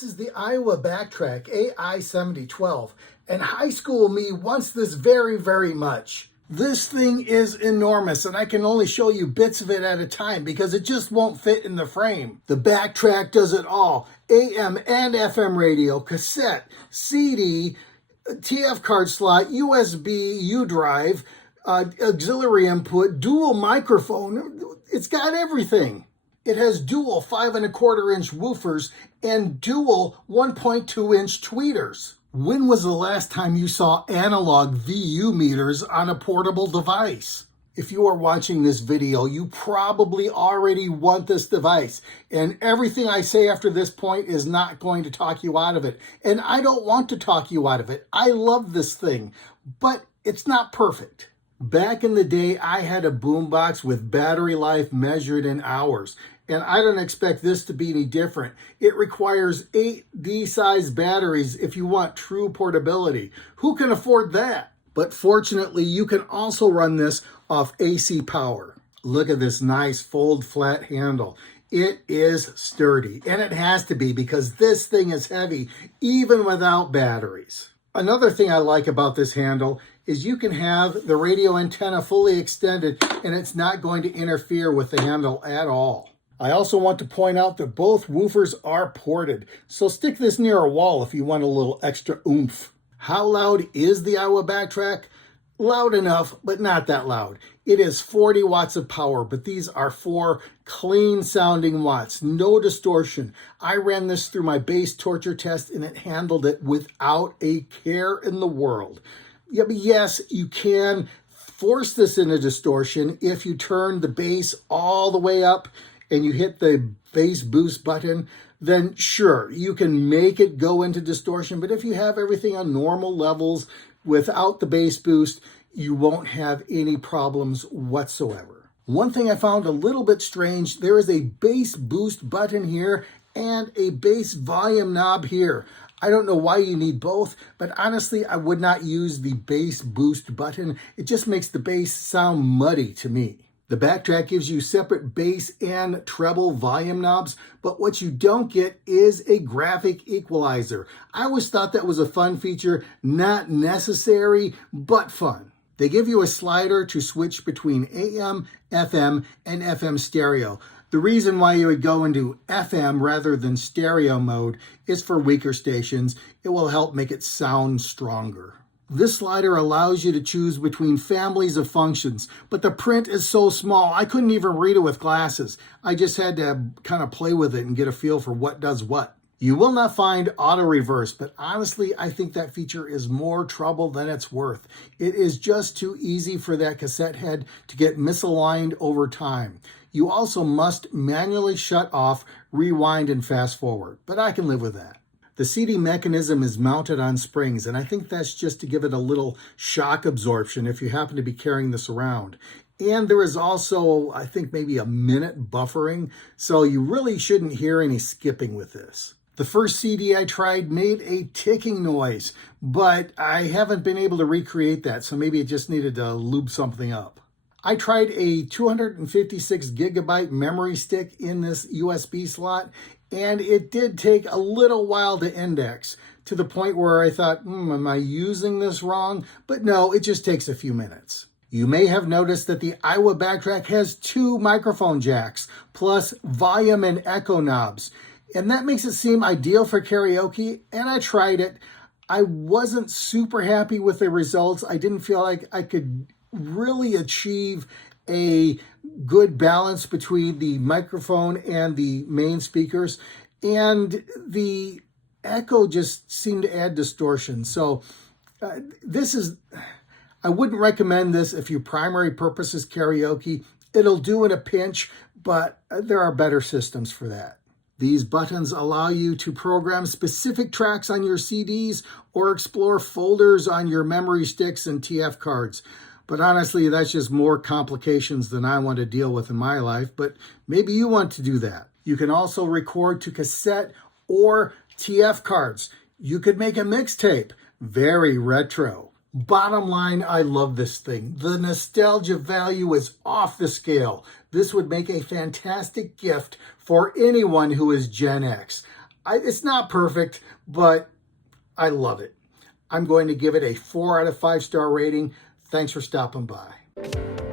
This is the AIWA Backtrack AI7012, and high school me wants this very, very much. This thing is enormous, and I can only show you bits of it at a time because it just won't fit in the frame. The Backtrack does it all: AM and FM radio, cassette, CD, TF card slot, USB U-drive, auxiliary input, dual microphone. It's got everything. It has dual 5 1/4 inch woofers and dual 1.2 inch tweeters. When was the last time you saw analog VU meters on a portable device? If you are watching this video, you probably already want this device, and everything I say after this point is not going to talk you out of it. And I don't want to talk you out of it. I love this thing, but it's not perfect. Back in the day, I had a boombox with battery life measured in hours, and I don't expect this to be any different. It requires 8 D-size batteries if you want true portability. Who can afford that? But fortunately, you can also run this off AC power. Look at this nice fold flat handle. It is sturdy, and it has to be because this thing is heavy even without batteries. Another thing I like about this handle is you can have the radio antenna fully extended and it's not going to interfere with the handle at all. I also want to point out that both woofers are ported, so stick this near a wall if you want a little extra oomph. How loud is the AIWA Backtrack? Loud enough, but not that loud. It is 40 watts of power, but these are 4 clean sounding watts, no distortion. I ran this through my bass torture test and it handled it without a care in the world. Yeah, but yes, you can force this into distortion if you turn the bass all the way up and you hit the bass boost button. Then sure, you can make it go into distortion, but if you have everything on normal levels without the bass boost, you won't have any problems whatsoever. One thing I found a little bit strange, there is a bass boost button here and a bass volume knob here. I don't know why you need both, but honestly, I would not use the bass boost button. It just makes the bass sound muddy to me. The Backtrack gives you separate bass and treble volume knobs, but what you don't get is a graphic equalizer. I always thought that was a fun feature, not necessary, but fun. They give you a slider to switch between AM, FM, and FM stereo. The reason why you would go into FM rather than stereo mode is for weaker stations. It will help make it sound stronger. This slider allows you to choose between families of functions, but the print is so small, I couldn't even read it with glasses. I just had to kind of play with it and get a feel for what does what. You will not find auto reverse, but honestly, I think that feature is more trouble than it's worth. It is just too easy for that cassette head to get misaligned over time. You also must manually shut off, rewind, and fast forward, but I can live with that. The CD mechanism is mounted on springs, and I think that's just to give it a little shock absorption if you happen to be carrying this around. And there is also, I think, maybe a minute buffering, so you really shouldn't hear any skipping with this. The first CD I tried made a ticking noise, but I haven't been able to recreate that, so maybe it just needed to lube something up. I tried a 256 gigabyte memory stick in this USB slot, and it did take a little while to index, to the point where I thought, am I using this wrong? But no, it just takes a few minutes. You may have noticed that the AIWA Backtrack has 2 microphone jacks, plus volume and echo knobs. And that makes it seem ideal for karaoke, and I tried it. I wasn't super happy with the results. I didn't feel like I could really achieve a good balance between the microphone and the main speakers, and the echo just seemed to add distortion. So I wouldn't recommend this if your primary purpose is karaoke. It'll do in a pinch, but there are better systems for that. These buttons allow you to program specific tracks on your CDs or explore folders on your memory sticks and TF cards. But honestly, that's just more complications than I want to deal with in my life, but maybe you want to do that. You can also record to cassette or TF cards. You could make a mixtape. Very retro. Bottom line, I love this thing. The nostalgia value is off the scale. This would make a fantastic gift for anyone who is Gen X. It's not perfect, but I love it. I'm going to give it a 4 out of 5 star rating. Thanks for stopping by.